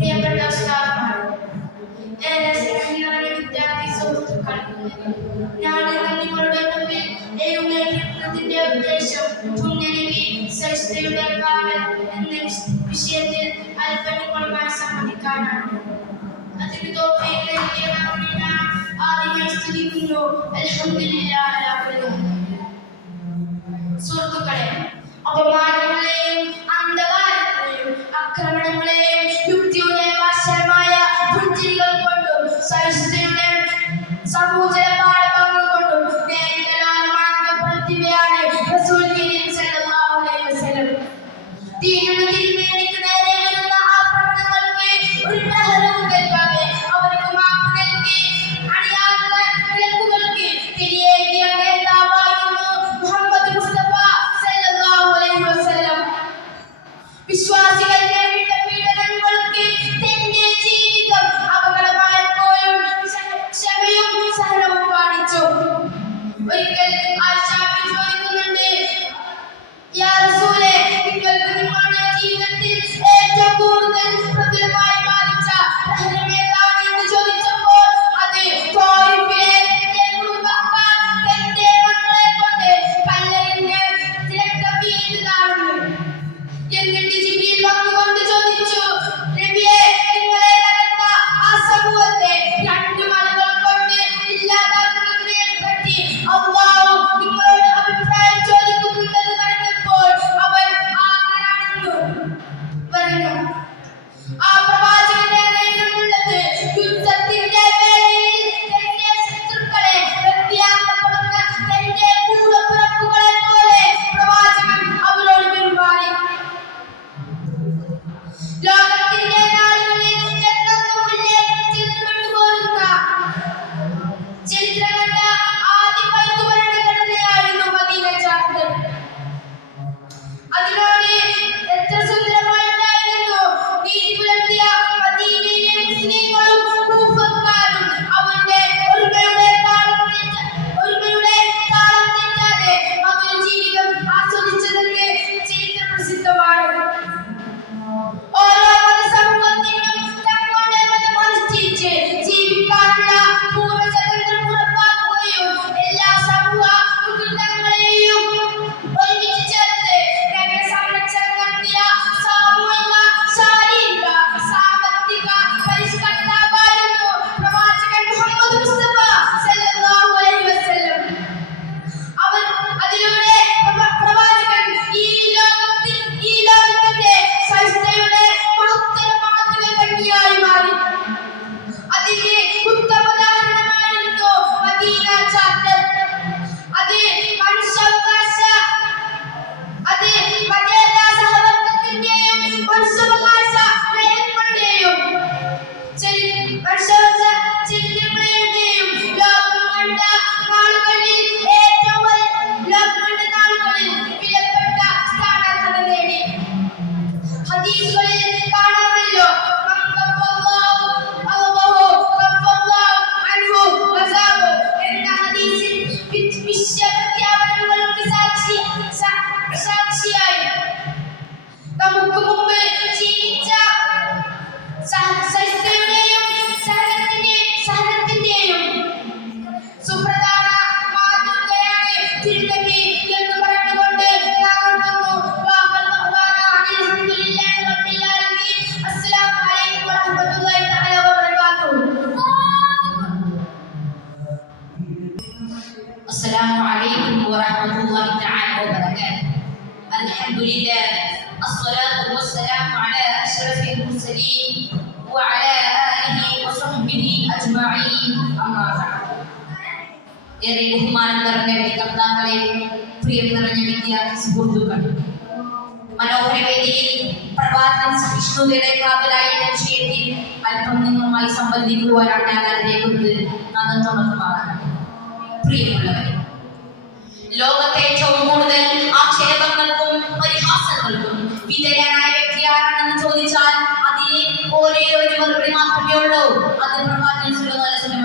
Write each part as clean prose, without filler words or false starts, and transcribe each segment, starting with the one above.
പ്രിയപ്പെട്ട ഉസ്താദുമാർ, ഏറെ സ്നേഹിതരായ വിദ്യാർത്ഥി സുഹൃത്തുക്കൾ, ഞാൻ നിങ്ങളുടെ മുമ്പിൽ എഴുന്നേൽക്കുന്നതിന്റെ ഉദ്ദേശം പുണ്യനബി സൈസ്തയുടെ കാവൽ എന്ന വിഷയത്തിൽ അല്പനിങ്ങളുമായി സംബന്ധിക്കാനാണ്. അതിന് തോഫീക്ക് നൽകിയവനെ ഞാൻ ആദ്യമായി സ്തുതിക്കുന്നു. അൽഹംദുലില്ലാഹി റബ്ബിൽ ആലമീൻ. സുഹൃത്തുക്കളെ, അപമാനങ്ങളെയും അന്ധകാരങ്ങളെയും ആക്രമണങ്ങളെയും യുക്തിയുടെ വശമായ പുഞ്ചിരികൾ കൊണ്ടും സഹിഷ്ണുതയുടെ സമൂചന പാഠഭാഗങ്ങൾ കൊണ്ടും നേരിട്ട പ്രതിഭയാണ് റസൂൽ കരീം സല്ലല്ലാഹു അലൈഹി വസല്ലം. ദീനിന് തിരുമേനിക്ക് നേരെ വരുന്ന ആക്രമണങ്ങൾക്ക് ഒരു പ്രഹരവും നൽകാതെ അവർക്ക് മാപ്പ് നൽകി അണിയാത്ത വിലക്കുകൾക്ക് തിരിയേകിയ നേതാവായിരുന്നു മുഹമ്മദ് മുസ്തഫ സല്ലല്ലാഹു അലൈഹി വസല്ലം. വിശ്വാസികൾ നേരിട്ട പീഡനങ്ങൾക്ക് തന്റെ ജീവിതം അപകടമായപ്പോഴും ക്ഷമയും സഹനവും കാണിച്ചു. ഒരിക്കൽ ആയിഷ ചോദിക്കുന്നുണ്ട്, യാ റസൂലേ, നിങ്ങൾക്ക് നിങ്ങളുടെ ജീവിതത്തിൽ ഏറ്റവും കൂടുതൽ പ്രതികൂലമായി ബാധിച്ച പ്രഹരം ഏതാണ് എന്ന് ചോദിച്ചപ്പോൾ അത് ത്വായിഫിലെ തന്റെ കുടുംബക്കാർ തന്റെ മക്കളെ കൊണ്ട് കല്ലെറിഞ്ഞ് രക്തം വീഴുന്നതാണെന്ന്. എന്നിട്ട് ജിബ്രീൽ വന്നുകൊണ്ട് ചോദിച്ചു, നബിയേ, നിങ്ങളെ നടന്ന ആ സമൂഹത്തെ രണ്ട് മലകൾ കൊണ്ട് ഇല്ലാതാക്കുന്നതിനെ പറ്റി അല്ലാഹു നിങ്ങളോട് അഭിപ്രായം ചോദിക്കുന്നുണ്ടെന്ന് പറഞ്ഞപ്പോൾ അവർ ആരാണെന്ന് പറഞ്ഞു. ആ പ്രവാചകന്റെ നേതൃത്വമുള്ളത് യുദ്ധത്തിന്റെ വേളയിൽ തന്റെ ശത്രുക്കളെ വ്യക്തിയാക്കപ്പെടുന്ന തന്റെ കൂടപ്പിറപ്പുകളെ പോലെ പ്രവാചകൻ അവരോട് പെരുമാറി. ലോകത്തിന്റെ നാടുകളിൽ എന്നെന്നും ഉല്ലേഖനം ചെയ്യപ്പെട്ടുപോരുന്ന ചരിത്രം കണ്ട ആദ്യ ഭരണഘടനയായിരുന്നു മദീന ചാർട്ടർ. അതിനോട് എത്ര സുന്ദരമായിട്ടായിരുന്നു നീതി പുലർത്തിയ മദീനയിലെ മുസ്ലിങ്ങളും കൂഫക്കാരും അവരുടെ ഒരുമയുടെ താളം തെറ്റാതെ അവർ ജീവിതം ആസ്വദിച്ചതെന്ന് ചരിത്ര പ്രസിദ്ധമാണ്. ഓരോ മതസമൂഹത്തിനും തങ്ങളുടെ മതം അനുഷ്ഠിച്ച് ജീവിക്കാനുള്ള പൂർണ്ണ സ്വാതന്ത്ര്യം ഉറപ്പാക്കുകയും എല്ലാ സമൂഹ വികൃതങ്ങളെയും ഒരുമിച്ച് ചേർത്ത് നഗര സംരക്ഷണം നടത്തിയ സാമൂഹിക, ശാരീരിക, സാമ്പത്തിക പരിഷ്കർത്താവായിരുന്നു പ്രവാചകൻ മുഹമ്മദ് മുസ്തഫ സല്ലല്ലാഹു അലൈഹി വസല്ലം. അതിലൂടെ പ്രവാചകൻ ഈ ലോകത്തിന്റെ സഹിഷ്ണുതയുടെ മഹത്തര മാതൃക കണ്ണിയായി മാറി. അതിന്റെ ഉത്തമോദാഹരണമായിരുന്നു മദീന ചാർട്ടർ. അത് മതേതര സഹവർത്തിന്റെയും മനുഷ്യാവകാശ നയങ്ങളുടെയും ചരിത്രങ്ങളുടെയും ലോകം കണ്ട നാളുകളിൽ വിലപ്പെട്ട സ്ഥാനർഹത നേടി. ഹദീസുകളിൽ കാണാമല്ലോ, എന്ന ഹദീസിൽ വിശ്വപ്രഖ്യാപനങ്ങൾക്ക് സാക്ഷിയായി നമുക്ക് മുമ്പ് ജീവിച്ച സഹിഷ്ണുതയുടെയും സഹനത്തിന്റെയും സുപ്രധാന മാതൃകയാണ് തിരുനബി എന്ന് പറഞ്ഞുകൊണ്ട് അൽഹംദുലില്ലാഹി റബ്ബിൽ ആലമീൻ. അസ്സലാമു അലൈക്കും വറഹ്മത്തുള്ളാഹി തആല വബറകാതുഹു. السلام عليكم ورحمة الله تعالى وبركاته. الحمد لله، الصلاة والسلام على أشرف المرسلين وعلى آله وصحبه أجمعين. أما بعد. ഏറെ ബഹുമാനം നിറഞ്ഞ വിധികർത്താക്കളെ, പ്രിയം നിറഞ്ഞ വിദ്യാർത്ഥി സുഹൃത്തുക്കൾ, മനോഹര വേദിയിൽ പ്രഭാതം സഹിഷ്ണുതയുടെ കാവലായ എന്ന വിഷയത്തിൽ അല്പം നിങ്ങളുമായി സംബന്ധിക്കുവാനാണ് ഞാൻ അതിനെക്കുറിച്ച് നന്ദി തുറന്നുമാറാണ്. പ്രിയമുള്ളവരെ, ലോകത്തെ ഏറ്റവും കൂടുതൽ ആക്ഷേപങ്ങൾക്കും പരിഹാസങ്ങൾക്കും വിധേയനായ വ്യക്തി ആരാണെന്ന് ചോദിച്ചാൽ അതിന് ഒരേ ഒരു മറുപടി മാത്രമേ ഉള്ളൂ. അത് പ്രവാചകൻ സ്വല്ലല്ലാഹു അലൈഹി വസല്ലം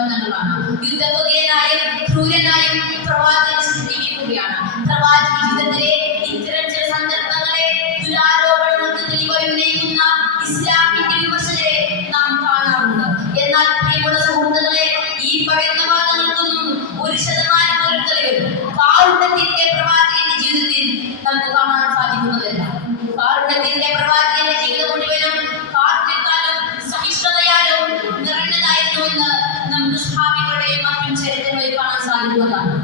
ഈ പറയുന്ന വാദങ്ങൾക്കൊന്നും 1% പോലും തെളിവ് കാരുണ്യത്തിന്റെ പ്രവാചകന്റെ ജീവിതത്തിൽ നമുക്ക് കാണാൻ സാധിക്കുന്നതല്ല. കാരുണ്യത്തിന്റെ പ്രവാചകന്റെ ജീവിതം മുഴുവനും കാരുണ്യത്താലും സഹിഷ്ണുതയാലും നിറഞ്ഞതായിരുന്നു എന്ന് നമുക്ക് സ്വഹാബികളുടെയും മറ്റും ചരിത്രങ്ങളിൽ കാണാൻ സാധിക്കുന്നതാണ്.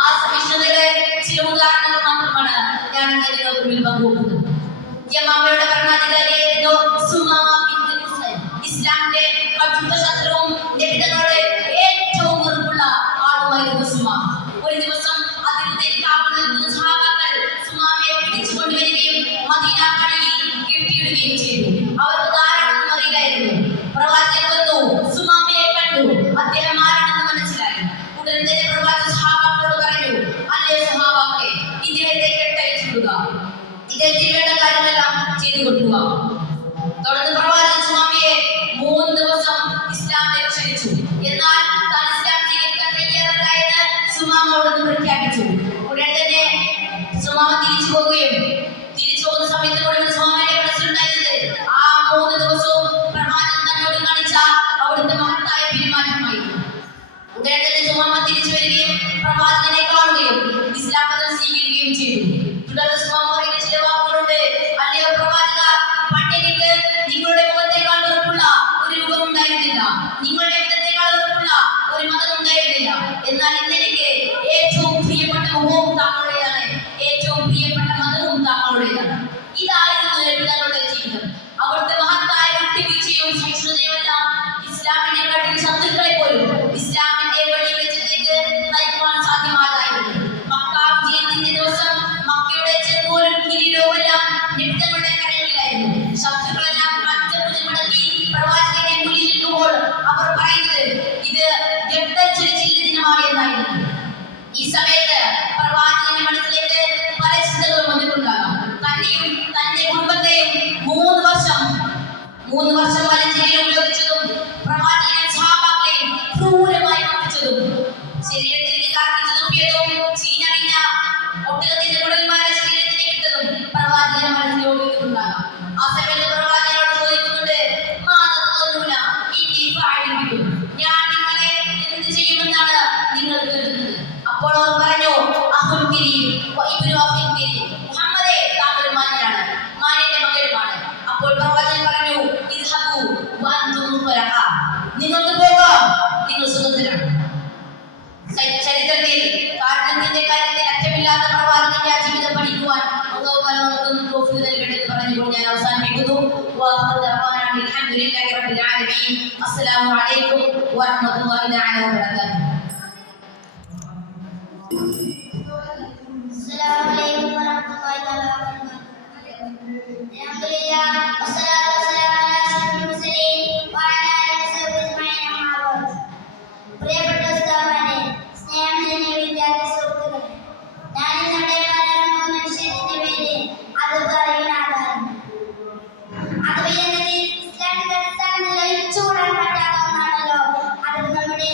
ആ സഹിഷ്ണുതയുടെ ചില ഉദാഹരണങ്ങൾ മാത്രമാണ് ഞാൻ നിങ്ങൾക്ക് മുമ്പിൽ പങ്കുവെക്കുന്നത്. യമാമയുടെ ഭരണാധികാരിയായിരുന്നു സുമാമ ബിൻത് ഹുസൈൻ. ഇസ്ലാമിന്റെ കടുത്ത ശത്രുവും നബിതങ്ങളുടെ ഏറ്റവും വെറുപ്പുള്ള ആളുമായിരുന്നു സുമാമ. ഒരു ദിവസം അതിർത്തിയിൽ കാവൽ നിൽക്കുന്ന സ്വഹാബാക്കൾ സുമാമയെ പിടിച്ചു കൊണ്ടുവരികയും മദീന പള്ളിയിൽ കെട്ടിയിടുകയും ചെയ്തു. അവർക്ക് ധാരാളം അറിയില്ലായിരുന്നു. പ്രവാചകൻ വന്നു, സുമാമയെ കണ്ടു, അദ്ദേഹം ആരാണെന്ന് മനസ്സിലായി. ഉടൻ തന്നെ പ്രവാചകൻ സ്വഹാബാക്കളോട് പറഞ്ഞു, അല്ലേ സ്വഹാബാക്കളെ, ഇദ്ദേഹത്തെ കെട്ടയച്ചു വിടുക, ഇദ്ദേഹത്തിന് വേണ്ട കാര്യമെല്ലാം ചെയ്തു കൊടുക്കുക. തുടർന്ന് പ്രവാചകൻ സുമാമയെ 3 ദിവസം ഇസ്ലാമിലേക്ക് ക്ഷണിച്ചു. എന്നാൽ താൻ ഇസ്ലാം സ്വീകരിക്കാൻ തയ്യാറല്ല എന്ന് സുമാമ അവിടുന്ന് പ്രഖ്യാപിച്ചു. ഉടൻ തന്നെ സുമാമ തിരിച്ചു പോകുന്ന സമയത്ത് മുഴുവൻ സുമാമയുടെ മനസ്സിലുണ്ടായിരുന്നത് ആ 3 ദിവസവും പ്രവാചകൻ തന്നോട് കാണിച്ച അവിടുത്തെ മഹത്തായ പെരുമാറ്റമായിരുന്നു. ഉടൻ തന്നെ സുമാമ തിരിച്ചു വരികയും പ്രവാചകനെ കാണുകയും ഇസ്ലാം മതം സ്വീകരിക്കുകയും ചെയ്തു. തുടർന്ന് സുമാമ പറയുന്ന ചില വാക്കുകളുണ്ട്. അല്ലയോ പ്രവാചക, പണ്ടെനിക്ക് നിങ്ങളുടെ മുഖത്തേക്കാൾ വെറുപ്പുള്ള ഒരു മുഖം ഉണ്ടായിരുന്നില്ല, നിങ്ങളുടെ മതത്തെക്കാൾ വെറുപ്പുള്ള ഒരു മതം ഉണ്ടായിരുന്നില്ല. എന്നാൽ ഇന്നെനിക്ക് ഏറ്റവും പ്രിയപ്പെട്ട മുഖവും താങ്കളുടേതാണ്, ഏറ്റവും പ്രിയപ്പെട്ട മതവും താങ്കളുടേതാണ്. ഇതായിരുന്നു നബിതങ്ങളുടെ ജീവിതം. അവിടുത്തെ മഹത്തായ വിട്ടുവീഴ്ചയും സഹിഷ്ണുതയും എല്ലാം ഇസ്ലാമിനെ കാട്ടിൽ ശത്രുക്കളെ പോലും ഇസ്ലാമിന്റെ വഴി വെച്ചത്തേക്ക് നയിക്കുവാൻ സാധ്യമായതായിരുന്നു. മക്ക വിജയത്തിന്റെ ദിവസം മക്കയുടെ ചെങ്കോലും കിരീടവും എല്ലാം നബിതങ്ങളുടെ കരങ്ങളിലായിരുന്നു. ശത്രുക്കളെല്ലാം പഞ്ചഭുജം മടക്കി പ്രവാചകന്റെ മുന്നിൽ നിൽക്കുമ്പോൾ അവർ പറയുന്നത് ഇത് രക്തച്ചൊരിച്ചിലിന്റെ ദിനമാണ് എന്നായിരുന്നു. ഈ സമയത്ത് പ്രവാചകന്റെ മനസ്സിലേക്ക് പല ചിന്തകളും വന്നിട്ടുണ്ടാകാം. തന്നെയും തന്റെ കുടുംബത്തെയും 3 വർഷം മലഞ്ചേരി ഉപയോഗിച്ചതും പ്രവാചകനെ സ്വഹാബാക്കളെയും ക്രൂരമായി മർദ്ദിച്ചതും ശരീരത്തിലേക്ക് കാർക്കിച്ചു തുപ്പിയതും ചീഞ്ഞണിഞ്ഞ ഒട്ടകത്തിന്റെ കുടൽമാരെ ശരീരത്തിലേക്ക് ഇട്ടതും പ്രവാചകന്റെ മനസ്സിൽ ഓടിയിട്ടുണ്ടാകാം. ആ സമയത്ത് പ്രവാചകനോട് ചോദിക്കുന്നുണ്ട്, ഞാൻ നിങ്ങളെ എന്ത് ചെയ്യുമെന്നാണ് നിങ്ങൾ കരുതുന്നത്? അപ്പോൾ അവർ പറഞ്ഞു, മുഹമ്മദേ, താങ്കൾ മാന്യനാണ്, മാന്യന്റെ മകനുമാണ്. അപ്പോൾ പ്രവാചകൻ പറഞ്ഞു, നിങ്ങൾക്ക് പോകാം, നിങ്ങൾ സുഖത്തിലാണ്. ചരിത്രത്തിൽ കാരണത്തിന്റെ കാര്യത്തിൽ അറ്റമില്ലാത്ത പ്രവാചകന്റെ ജീവിതം പഠിക്കുവാൻ നമുക്കൊന്ന് തോഫീക്ക് നൽകട്ടെ എന്ന് പറഞ്ഞുകൊണ്ട് ഞാൻ അവസാനിപ്പിക്കുന്നു. അസ്സലാമു അലൈക്കും വറഹ്മത്തുള്ളാഹി തആല വബറകാതുഹു. Assalamualaikum warahmatullahi wabarakatuh. Alhamdulillah, wassalatu wassalamu ala asyrafil mursalin wa ala alihi വസഹ്ബിഹി അജ്മഈൻ. പ്രിയപ്പെട്ട ഉസ്താദുമാരെ, സ്നേഹം നിറഞ്ഞ വിദ്യാർത്ഥി സുഹൃത്തുക്കളെ, ഞാൻ ഇന്നിവിടെ പറയാൻ പോകുന്ന വിഷയത്തിന്റെ പേര് അദബ് അറിവിന് ആധാരം. അദബ് എന്നത് ഇസ്ലാമിക അടിസ്ഥാനത്തിൽ ഒഴിച്ചുകൂടാൻ പറ്റാത്ത ഒന്നാണല്ലോ. അത് നമ്മുടെ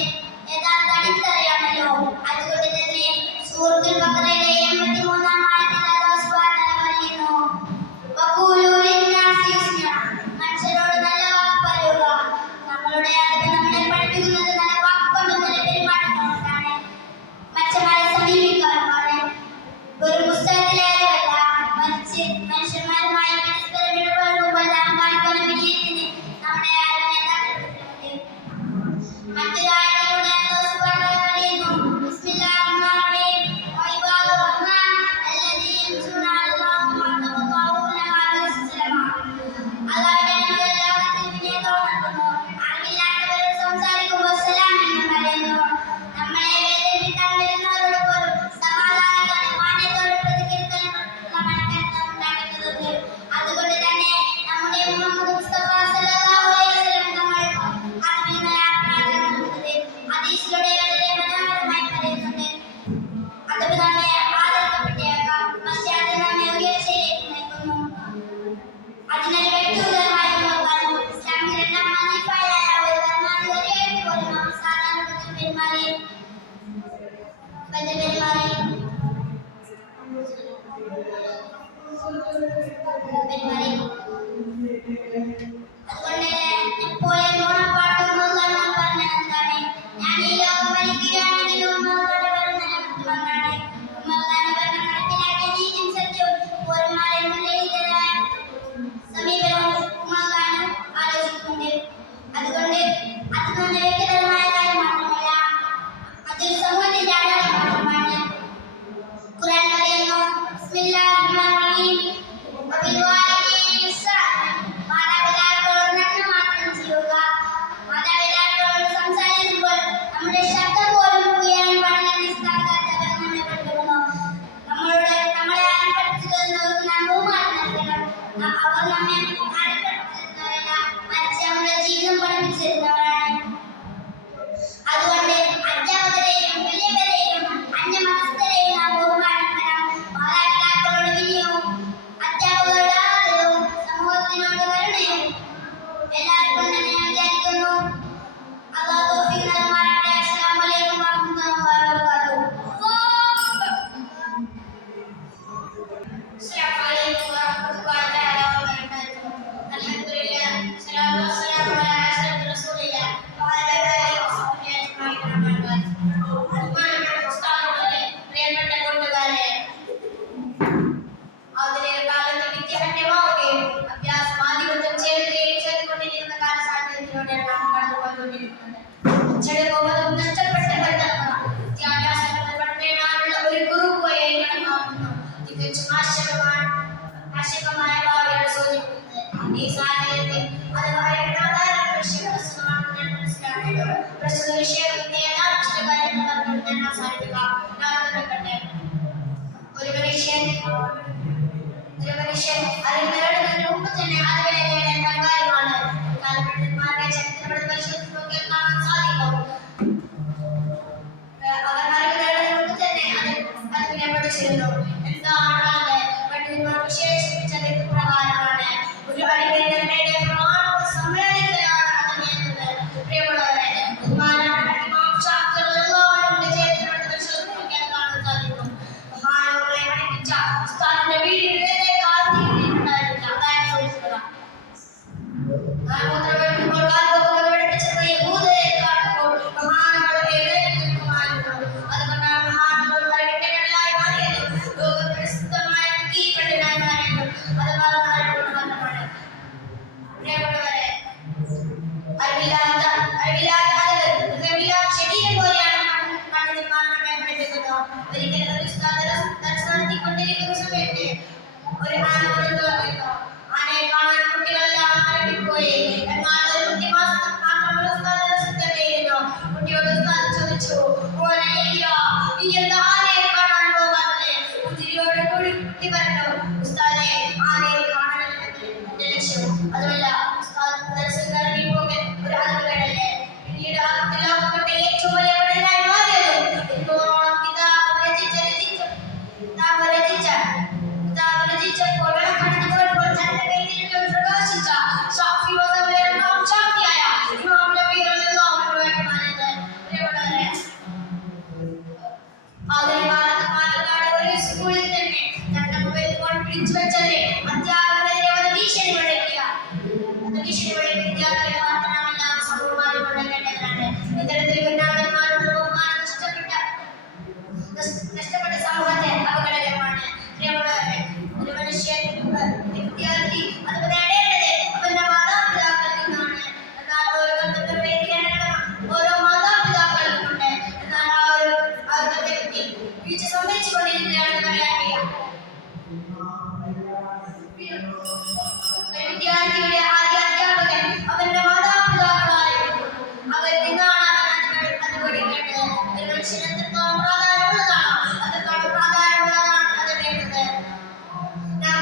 യഥാർത്ഥ അടിത്തറയാണല്ലോ. അതുകൊണ്ട് തന്നെ സൂറത്തുൽ ബഖറയിലെ 83-ാം ആയത്തിൽ അല്ലാഹു സുബ്ഹാനഹു വ തആല പറയുന്നു, വഖൂലൂ ലിന്നാസി ഹുസ്നാ, നമ്മുടെ ശബ്ദം പോലും ഉയരാൻ പാടില്ല എന്ന് ഇസ്ലാമിക അധ്യാപകർ നമ്മെ പഠിപ്പിക്കുന്നു. നമ്മളെ ആരെപ്പറ്റിച്ചു തന്നവർക്ക് നാം ബഹുമാനം നൽകണം. അവർ നമ്മെ ആരെപ്പറ്റിച്ചിരുന്നവരല്ല, മറിച്ച് നമ്മുടെ ജീവിതം പഠിപ്പിച്ചു തരുന്നവരാണ്. അതുകൊണ്ട് അധ്യാപകരെയും വലിയവരെയും അന്യമതസ്ഥരെയും നാം ബഹുമാനിക്കണം. മാതാപിതാക്കളോട് വിനയവും അധ്യാപകരോട് ആദരവും സമൂഹത്തിനോട് കരുണയും എല്ലാവർക്കും തന്നെ ഞാൻ വിചാരിക്കുന്നു. അല്ലാഹു തൗഫീഖ് നൽകുമാറാകട്ടെ. അസ്സലാമു അലൈക്കും വറഹ്മത്തുള്ളാഹി വബറകാതുഹു. അസ്സലാമു അലൈക്കും വറഹ്മത്തുള്ളാഹി തആല വബറകാതുഹു. അൽഹംദുലില്ലാഹ് സ്വലാത്തു വസ്സലാമു അലാ അഷ്റഫി റസൂലില്ലാഹ് വഅലാ ആലിഹി വസഹ്ബിഹി അജ്മഈൻ. അമ്മാ ബഅദ്. ബഹുമാനപ്പെട്ട ഉസ്താദുകളെ, പ്രിയപ്പെട്ട കൂട്ടുകാരെ, ആധുനിക കാലത്ത് വിദ്യ അന്യമാവുകയും അഭ്യാസമാധിപത്യം ചെയ്തുകൊണ്ടിരിക്കുന്ന കാലസാഹചര്യത്തിലൂടെയാണ് നാം കടന്നുപോയിക്കൊണ്ടിരിക്കുന്നത്. അച്ചടക്കവും നഷ്ടപ്പെട്ട ഒരു തലമുറ വിദ്യാഭ്യാസത്തിൽ പഠനേടാനുള്ള ഒരു കുറുക്കുവഴി കടന്നുപോകുന്നു. തികച്ചും ആശങ്കമായ ഭാവിയാണ് സൂചിപ്പിക്കുന്നത്. ഈ സാഹചര്യത്തിൽ അത് വളരെ പ്രാധാന്യമുള്ള വിഷയമാണ് മനസ്സിലാക്കേണ്ടത്. പ്രസ്തുത വിഷയത്തിന്റെ യഥാർത്ഥ കാര്യങ്ങൾ ഞാൻ അവസാനിപ്പിക്കാം. ഒരു മനുഷ്യൻ അറിവ് നേടുന്നതിന് മുമ്പ് തന്നെ അറിവിനെ നേടാൻ അനിവാര്യമാണ്. കാലഘട്ടന്മാരുടെ ചരിത്രങ്ങൾ പരിശോധിച്ച് നോക്കിയാൽ കാണാൻ സാധിക്കും. അവർ അറിവ് നേടുന്നതിന് മുമ്പ് തന്നെ അറിവിനെ പഠിച്ചിരുന്നു. എന്താണ് പണ്ഡിതന്മാർ വിശേഷിപ്പിച്ചത് ഇപ്രകാരമാണ്: ഒരു അറിവിന്റെ മേലെ സമ്മേളിക്കലാണ് അറിയുന്നത്. പ്രിയമുള്ളവരെ, ബഹുമാനപ്പെട്ട ഇമാം ഷാഫിഈ റളിയല്ലാഹുവിന്റെ ചരിത്രങ്ങൾ പരിശോധിച്ച് നോക്കിയാൽ കാണാൻ സാധിക്കും. മഹാനവറുകളെ പഠിപ്പിച്ച ഉസ്താദിന്റെ വീടിന്റെ കൊണ്ടിരിക്കുന്ന സമയത്ത് ഒരു ആന പുറത്തു വന്നിരുന്നു. ആനയെ കാണാൻ കുട്ടികളെല്ലാം പോയി. എന്നാൽ ഒരു കുട്ടി മാത്രമുള്ള സിദ്ധമായിരുന്നു. കുട്ടിയോട് ഉസ്താദ് ചോദിച്ചു, മോനെ നീ എന്താ ആനയെ കാണാൻ പോകാതെ? കുതിരയോട് കൂടി കുട്ടി പറഞ്ഞു, ഉസ്താദെ, ആനയെ കാണാനല്ല എന്റെ ലക്ഷ്യം. അതുമല്ല ഉസ്താദ്, ദർശനം ഇറങ്ങിപ്പോകൻ ഒരു ആഗ്രഹമല്ലേ. പിന്നീട് ആ കുട്ടി ലോകത്തെ ഏറ്റവും വലിയ പണ്ഡിതനായി മാറിയതും രചിച്ചപ്പോൾ പ്രകാശിച്ച ഷാഫി ഷാഫിയായ ഇമാം നബി റളിയല്ലാഹു പാലക്കാട് ഒരു സ്കൂളിൽ തന്നെ തന്റെ മൊബൈൽ ഫോൺ പിടിച്ചു വെച്ചതിന് അധ്യാപകരെ ഭീഷണി മുഴക്കിയ വിദ്യാർത്ഥികളെ മാത്രമല്ല സമൂഹമായി കൊണ്ടുവരേണ്ടതാണ്. ഇത്തരത്തിൽ ഗുരുനാഥന്മാരുടെ ബഹുമാനം നഷ്ടപ്പെട്ട സമൂഹത്തെ അപകടകരമാണ്. ഒരു മനുഷ്യൻ വിദ്യാർത്ഥി അത് നേടേണ്ടത് അവന്റെ മാതാപിതാക്കളിൽ നിന്നാണ്. എന്നാൽ ഓരോ ഓരോ മാതാപിതാക്കൾക്കുണ്ട്. എന്നാൽ ആ ഒരു വ്യക്തി വീഴ്ച സംഭവിച്ചുകൊണ്ടിരിക്കുകയാണെന്ന് പറയാൻ വിദ്യാർത്ഥിയുടെ ആദ്യ അധ്യാപകൻ അവന്റെ മാതാപിതാക്കളായിരുന്നു. അവരിൽ നിന്നാണ് അവൻ അത് പഠിക്കേണ്ടത്. ഒരു മനുഷ്യൻ എത്രത്തോളം പ്രാധാന്യമുള്ളതാണോ അത്രത്തോളം പ്രാധാന്യമുള്ളതാണ് അത് വേണ്ടത്. നാം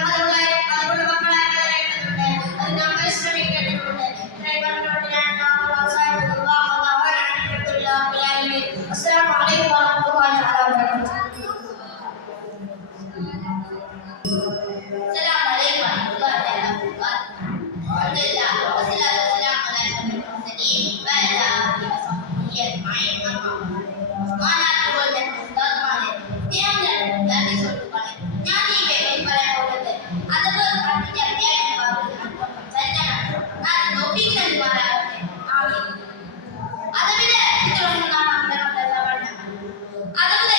അതുകൊണ്ട് മക്കളെ വളരേണ്ടതുണ്ട്. അത് നാം പരിശ്രമിക്കേണ്ടതുണ്ട്. ഇത്രയും പറഞ്ഞുകൊണ്ട് ഞാൻ അവസാനിപ്പിക്കുന്നു. അസ്സലാമു അലൈക്കും വറഹ്മത്തുള്ളാഹി വബറകാതുഹു. അതവിടെ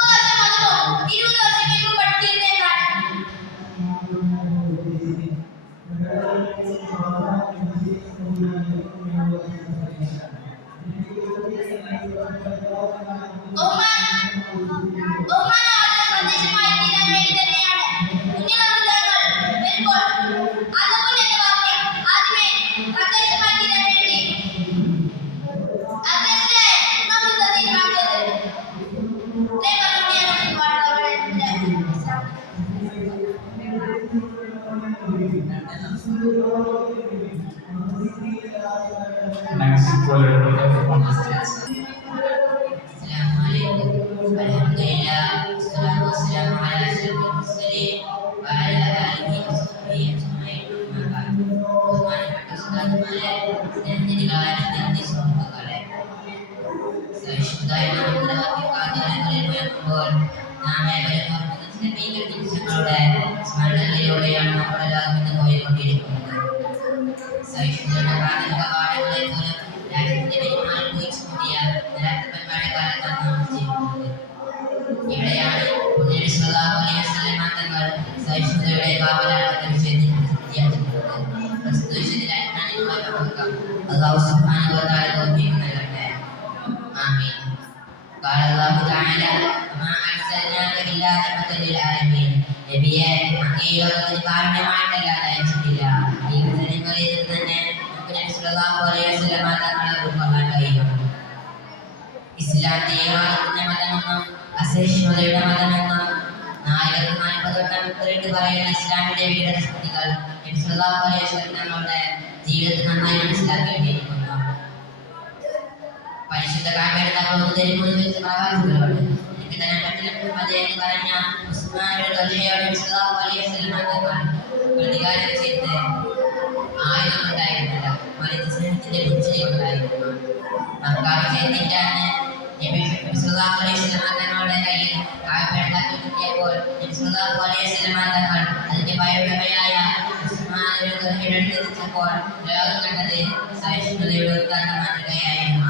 വർഷം മതവും 20 വർഷത്തേക്കും പഠിച്ചിരുന്നതാണ്. ബഹുമാനം സന്ദേശമായി തീരാൻ വേണ്ടി തന്നെയാണ് പുണ്യമൃതങ്ങൾ വരുമ്പോൾ അതുപോലെ എന്ന വാക്യം ആദ്യമേ സന്ദേശമായി തീരാൻ വേണ്ടി അദ്ദേഹത്തിനെ നമുക്ക് തീരുമാനിച്ചത്. ഇത്രയും പറഞ്ഞുകൊണ്ട് ഞാൻ വളരെ Next, political contestants. Alhamdulillah, wassalatu wassalamu ala asyrafil mursalin wa ala alihi washabbihi ajma'in. ബഹുമാനപ്പെട്ട ഉസ്താദുമാരെ, സ്നേഹനിധികളായ വിദ്യാർത്ഥി സുഹൃത്തുക്കളെ, സഹിഷ്ണുതായ മുദ്രാവാക്യങ്ങളിൽ ഉയർത്തുമ്പോൾ നാം ഏവരും ഓർക്കുന്ന നിമിഷങ്ങളുടെ സ്മരണകളിലൂടെയാണ് നമ്മളെല്ലാം ഇന്ന് പോയിക്കൊണ്ടിരിക്കുന്നത്. സഹിഷ്ണുതയുടെ പ്രാഥമിക പാഠങ്ങളെ പോലും രാജ്യത്തിന്റെ പെരുമാറി കുറിച്ചു കൂടിയ നിരാട്ടന്മാരുടെ കാലത്താണ് നാം ജീവിക്കുന്നത്. ഇവിടെയാണ് പുണ്യനബി സ്വല്ലല്ലാഹു അലൈഹി വസല്ലം തങ്ങൾ സഹിഷ്ണുതയുടെ കാവലാണെന്ന വിഷയത്തിൽ വിദ്യാർത്ഥിക്കുന്നത്. പ്രസ്തുത വിഷയത്തിൽ അജ്ഞാനികളെ പങ്കെടുക്കാം. അല്ലാഹു സുബ്ഹാനഹു വ തആല തൗഫീഖ് നൽകട്ടെ. ആമീൻ. قال الله تعالى وما أرسلناك إلا رحمة للعالمين. നബിയെ, അങ്ങേ ലോകത്തിന് കാരുണ്യമായിട്ടല്ലാതെ അയച്ചിട്ടില്ല. ഈ വചനങ്ങളിൽ നിന്ന് തന്നെ നമുക്ക് നബി സല്ലല്ലാഹു അലൈഹി വസല്ലം തങ്ങളെ ഉൾക്കൊള്ളാൻ കഴിയും. ഇസ്ലാം തീവ്രവാദത്തിന്റെ മതമെന്നും അസഹിഷ്ണുതയുടെ മതമെന്നും 4040 വട്ടം ഉത്തരവിട്ട് പറയുന്ന ഇസ്ലാമിന്റെ വിവിധ ശക്തികൾ നബി സല്ലല്ലാഹു അലൈഹി വസല്ലം തങ്ങളുടെ ജീവിതത്തിൽ നന്നായി മനസ്സിലാക്കേണ്ടിയിരിക്കുന്നു. പരിശുദ്ധ കാബയുടെ തങ്ങളുണ്ട് എനിക്ക് തന്നെ പറ്റില്ല എന്ന് പറഞ്ഞ ഉസ്മാനോട് നബി സല്ലല്ലാഹു അലൈഹി വസല്ലം തങ്ങൾ പ്രതികാരം ചെയ്ത് ആയുധം ഉണ്ടായിരുന്നില്ല, മറിച്ച് സ്നേഹത്തിന്റെ പുഞ്ചിരി ഉണ്ടായിരുന്നു. മക്ക വിജയത്തിന്റെ അന്ന് നബി സല്ലല്ലാഹു അലൈഹി വസല്ലം തങ്ങളുടെ കയ്യിൽ കാബയുടെ തങ്ങൾ കിട്ടിയപ്പോൾ നബി സല്ലല്ലാഹു അലൈഹി വസല്ലം തങ്ങൾ അതിന്റെ ഭയവുടമയായ ഉസ്മാനോട് എടുത്തെത്തിച്ചപ്പോൾ ലോകം കണ്ടത് സഹിഷ്ണുതയുടെ ഉദ്ഘാടന മാതൃകയായിരുന്നു.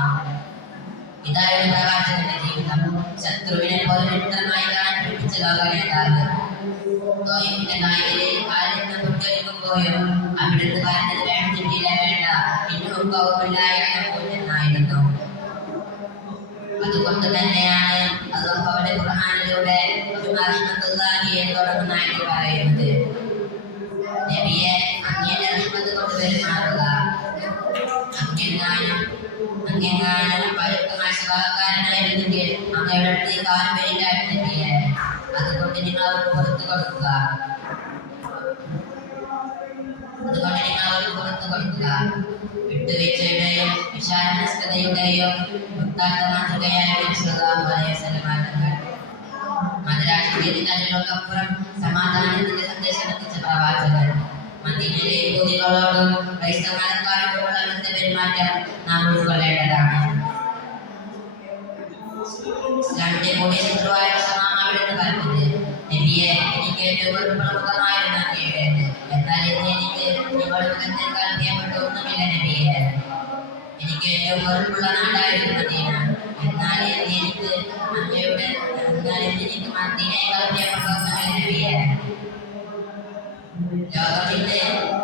ഇതായിരുന്നു പ്രവാചകന്റെ ജീവിതം. ശത്രുവിനെ പോലെ വ്യക്തമായി കാണാൻ പഠിപ്പിച്ച ലോക നേതാവ്. തോയിഫിന്റെ നായകരെ കാലിൽ നിന്ന് പൊട്ടിയൊലിക്കുമ്പോഴും അവിടുന്ന് പറഞ്ഞത് വേണ്ടിയില്ല, വേണ്ട, ഇന്നും എന്നായിരുന്നു. അതുകൊണ്ട് തന്നെയാണ് അല്ലാഹു അവരുടെ ഖുർആനിലൂടെ തുടങ്ങുന്ന ആയത്തിൽ പറയുന്നത്, നബിയെ, അങ്ങയുടെ റഹ്മത്ത് കൊണ്ട് പെരുമാറുക. അങ്ങെങ്ങാനും പരുക്കമായ സ്വഭാവക്കാരനായിരുന്നെങ്കിൽ അങ്ങയുടെ അടുത്തേക്ക് ആരും വരില്ലായിരുന്നു നബിയെ. അതുകൊണ്ട് നിങ്ങൾ അവർക്ക് പുറത്തു കൊടുക്കുക. വിട്ടുവീഴ്ചയുടെയും വിശാലമനസ്കതയുടെയും വൃത്താന്ത മാതൃകയായ നബി സല്ലല്ലാഹു അലൈഹി വസല്ലം തങ്ങൾ മതരാഷ്ട്രീയത്തിനപ്പുറം സമാധാനത്തിന്റെ സന്ദേശം എത്തിച്ച പ്രവാചകൻ. മദീനയിലെ യഹൂദികളോടും ക്രൈസ്തവ മതക്കാരോടുമുള്ള അവിടുത്തെ പെരുമാറ്റം നാം ഉൾക്കൊള്ളേണ്ടതാണ്. ഇസ്ലാമിന്റെ കൂടെ ശത്രുവായ അവിടുന്ന് പറഞ്ഞത്, നബിയെ, എനിക്ക് ഏറ്റവും പ്രമുഖമായിരുന്നു അങ്ങയുടേത്. എന്നാൽ ഇന്ന് എനിക്ക് നിങ്ങളുടെ മുഖത്തേക്കാൾ പ്രിയപ്പെട്ട ഒന്നുമില്ല നബിയെ. എനിക്ക് ഏറ്റവും വെറുപ്പുള്ള നാടായിരുന്നു മദീന. എന്നാൽ ഇന്ന് എനിക്ക് മദീനയേക്കാൾ പ്രിയപ്പെട്ട ഒന്നുമില്ല നബിയെ. ലോകത്തിന്റെ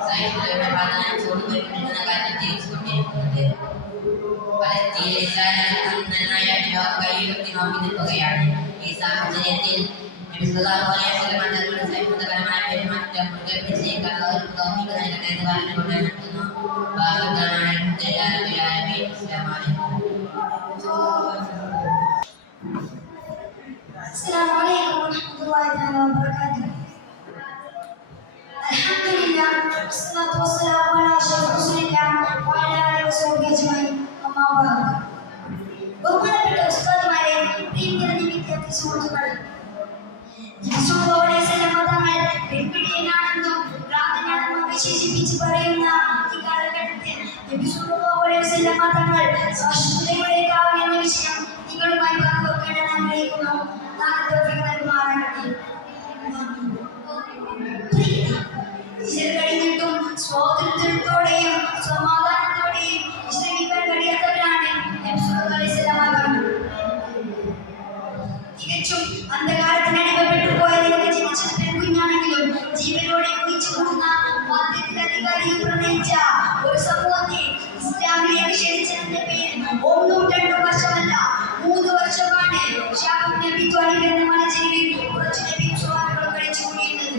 സഹിഷ്ണുതയുടെ പ്രാധാന്യം ചൂടുകൊണ്ടിരിക്കുന്ന കാര്യം തിരിച്ചുകൊണ്ടിരിക്കുന്നത്. പലസ്തീനിൽ ഇസ്രായേൽ നന്നായിട്ട് ലോകം കൈയുയർത്തി നോക്കി നിൽക്കുകയാണ്. ഈ സാഹചര്യത്തിൽ നബി സല്ലല്ലാഹു അലൈഹി വസല്ലം തങ്ങളുടെ സഹിഷ്ണുതപരമായ പെരുമാറ്റം മുറുകെ പിടിച്ചേക്കാൻ അവർക്ക് തൗഫീഖ് നൽകട്ടെ എന്ന് പറഞ്ഞുകൊണ്ട് നിർത്തുന്നു. السلام عليكم ورحمة الله تعالى وبركاته. الحمد لله والصلاة والسلام على أشرف رسول الله وعلى آله وصحبه أجمعين. أما بعد. ബഹുമാനപ്പെട്ട ഉസ്താദുമാരെ, പ്രിയങ്കരഞ്ഞ വിദ്യാർത്ഥി സുഹൃത്തുക്കളെ, തങ്ങൾ പെൺപിടിയനാണെന്നും ഭ്രാന്തനാണെന്നും വിശേഷിപ്പിച്ച് പറയുന്ന ഈ കാലഘട്ടത്തിൽ നബി സല്ലല്ലാഹു അലൈഹി വസല്ലം തങ്ങൾ സഹിഷ്ണുതയുടെ കാവൽ എന്ന വിഷയം നിങ്ങളുമായി പങ്കുവെക്കാൻ ആഗ്രഹിക്കുന്നു. കഴിഞ്ഞിട്ടും സ്വാതന്ത്ര്യത്തോടെയും സമാധാനത്തോടെയും വിശ്രമിക്കാൻ കഴിയാത്തവരാണ് നബി സല്ലല്ലാഹു അലൈഹി വസല്ലം തങ്ങൾ. തികച്ചും അന്ധകാരത്തിന് അടിമപ്പെട്ടു പോയ നിനക്ക് ജനിച്ചത് പെൺകുഞ്ഞാണെങ്കിലും ജീവനോടെ ഒഴിച്ചു കൂടുന്ന മദ്യത്തിന്റെ അധികാരിയും പ്രണയിച്ച ഒരു സമൂഹത്തെ ഇസ്ലാമിലേക്ക് ക്ഷണിച്ചതിന്റെ പേരിൽ 1-2 വർഷമല്ല 3 വർഷമാണ് ഷാബുൽ നബി ത്വാലിബ് എന്ന മലഞ്ചെരിവിൽ കുറച്ച് നബി സ്വഹാബികൾ കഴിച്ചുകൂടിയിരുന്നത്.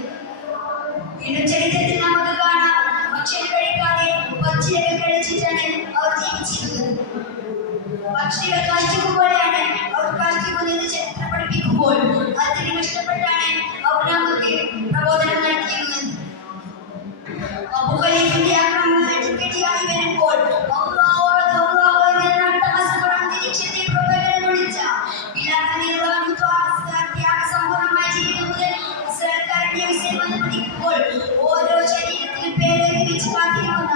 വീണ്ടും ചരിത്രത്തിൽ നമുക്ക് കാണാം, ഭക്ഷണം കഴിക്കാതെ പച്ചിലകൾ കഴിച്ചിട്ടാണ് അവർ ജീവിച്ചിരുന്നത്. പക്ഷികൾ കാഷ്ടിക്കുമ്പോഴാണ് അവർ കാഷ്ടിക്കുന്നത് ചരിത്രം പഠിപ്പിക്കുമ്പോൾ അതിന് ഇഷ്ടപ്പെട്ടാണ് അവർ നമുക്ക് പ്രബോധനം നടത്തിയിരുന്നത്. അബൂ ഖലീഫിന്റെ ആക്രമണം അടിക്കടിയായി വരുമ്പോൾ അന്തരീക്ഷത്തെ പ്രബോധനം വിളിച്ച ത്യാഗസമ്പൂർണമായ ജീവിതം മുതൽ ഇസ്രായേൽക്കാരുടെ വിഷയം പഠിക്കുമ്പോൾ ഓരോ ശരീരത്തിലും പേരെഴുതി വെച്ച് കാത്തിരിക്കുന്ന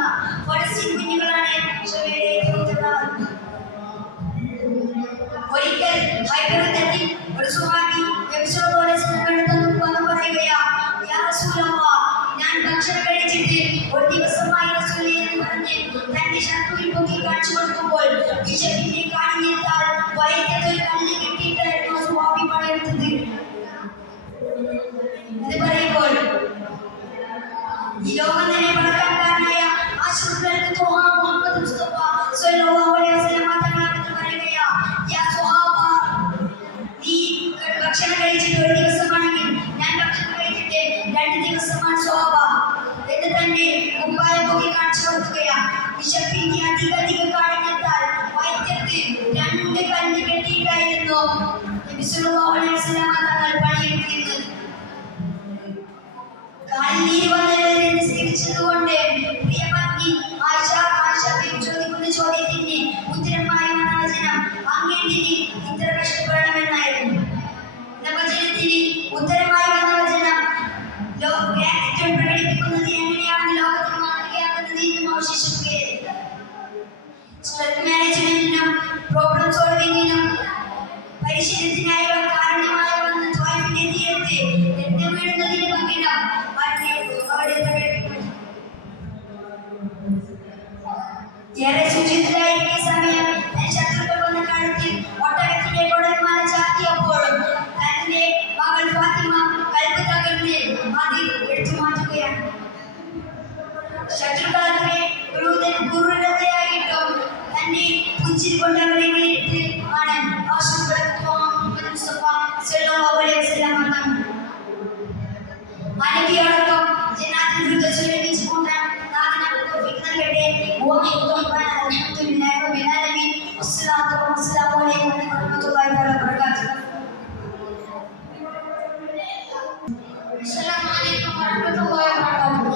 പലസ്തീൻ കുഞ്ഞുങ്ങളാണ് ഷവയുടെ ഒരിക്കൽ ഹൈബറിൽ ഒരു സുഹാബി പറയുകയാ, യാ റസൂലല്ലാഹ്, ഞാൻ ഭക്ഷണം കഴിച്ചിട്ട് ഒരു ദിവസമായി റസൂലേ എന്ന് പറഞ്ഞ് തന്റെ ഷർട്ടുവിൽ പൊക്കി കാണിച്ചു കൊടുക്കുമ്പോൾ വിശപ്പിന്റെ കാഠിന്യത്താൽ വയറ്റത്തിൽ കല്ല് കെട്ടിയിട്ടായിരുന്നു സുഹാബി പണിയെടുത്തത്. ഇത് പറയുമ്പോൾ ഈ ലോകം തന്നെ പണക്കാരനായ ആശുപത്രിക്ക് മുഹമ്മദ് മുസ്തഫ സ്വല്ലല്ലാഹു അലൈഹി വസല്ലം തങ്ങളെ പറയുകയാ, യാ സ്വഹാബ, നീ ഭക്ഷണം കഴിച്ചിട്ട് ഒരു ദിവസമാണെങ്കിൽ ഞാൻ ഭക്ഷണം കഴിച്ചിട്ട് 2 ദിവസമാണ് സ്വഹാബ എന്ന് തന്നെ കുപ്പായം പൊക്കി കാണിച്ചു കൊടുക്കുകയാ. വിശപ്പിന്റെ അധിക കാഠിന്യത്താൽ വയറ്റത്തിൽ 2 കല്ല് കെട്ടിയിട്ടായിരുന്നു നബി സല്ലല്ലാഹു അലൈഹി വസല്ലം തങ്ങൾ പണിയെടുത്തിരുന്നത്. കാലിൽ വന്നവരെ നിസ്കരിച്ചതുകൊണ്ട് പ്രിയപത്നി ആയിഷ ചോദിക്കുന്ന ചോദ്യത്തിന് ഉത്തരമായി വന്ന വചനം അങ്ങേണ്ടിന് ഇത്ര കഷ്ടപ്പെടണമെന്നായിരുന്നു. വചനത്തിന് ഉത്തരമായി വന്ന വചനം ഗ്രാറ്റിറ്റ്യൂഡ് പ്രകടിപ്പിക്കുന്നത് എങ്ങനെയാണ് ലോകത്തിന് മാതൃകയാക്കുന്നത് എന്നും അവശേഷിക്കുകയായിരുന്നു. സ്ട്രെസ് മാനേജ്മെന്റിനും പ്രോബ്ലം സോൾവിങ്ങിനും പരിശീലനത്തിനായി കാരണമായി വന്ന ത്വായിഫിന്റെ തീരത്ത് വീഴുന്നതിന് പകരം അവിടെ പ്രകടിപ്പിക്കുന്നു. ഏറെ ശുചിത്വത്തിലായിരിക്കുന്ന സമയം ശത്രുക്കൾ വന്ന കാലത്തിൽ ഒട്ടകത്തിന്റെ കുടൽമാല ചാർത്തിയപ്പോഴും തന്റെ മകൾ ഫാത്തിമ കൽബ് തകർന്ന് അത് എടുത്തു മാറ്റുകയാണ്. ശത്രുക്കളെ ഗുരുതരായിട്ടും തന്നെ പുഞ്ചിരി കൊണ്ട് അവരെ നേരിട്ട് ആണ് മുഹമ്മദ് മുസ്തഫ സ്വല്ലല്ലാഹു അലൈഹി വസല്ലം തങ്ങൾ അനബിയോടൊപ്പം ജന്നാത്തുൽ ഫിർദൗസിൽ ഒരുമിച്ച് കൂട്ടാൻ നാഥൻ തൗഫീഖ് നൽകട്ടെ. അൽഹംദുലില്ലാഹി റബ്ബിൽ ആലമീൻ. വസ്സലാത്തു വസ്സലാമു അലൈക്കും വറഹ്മത്തുള്ളാഹി വബറകാതുഹു. അസ്സലാമു അലൈക്കും വറഹ്മത്തുള്ളാഹി വബറകാതുഹു.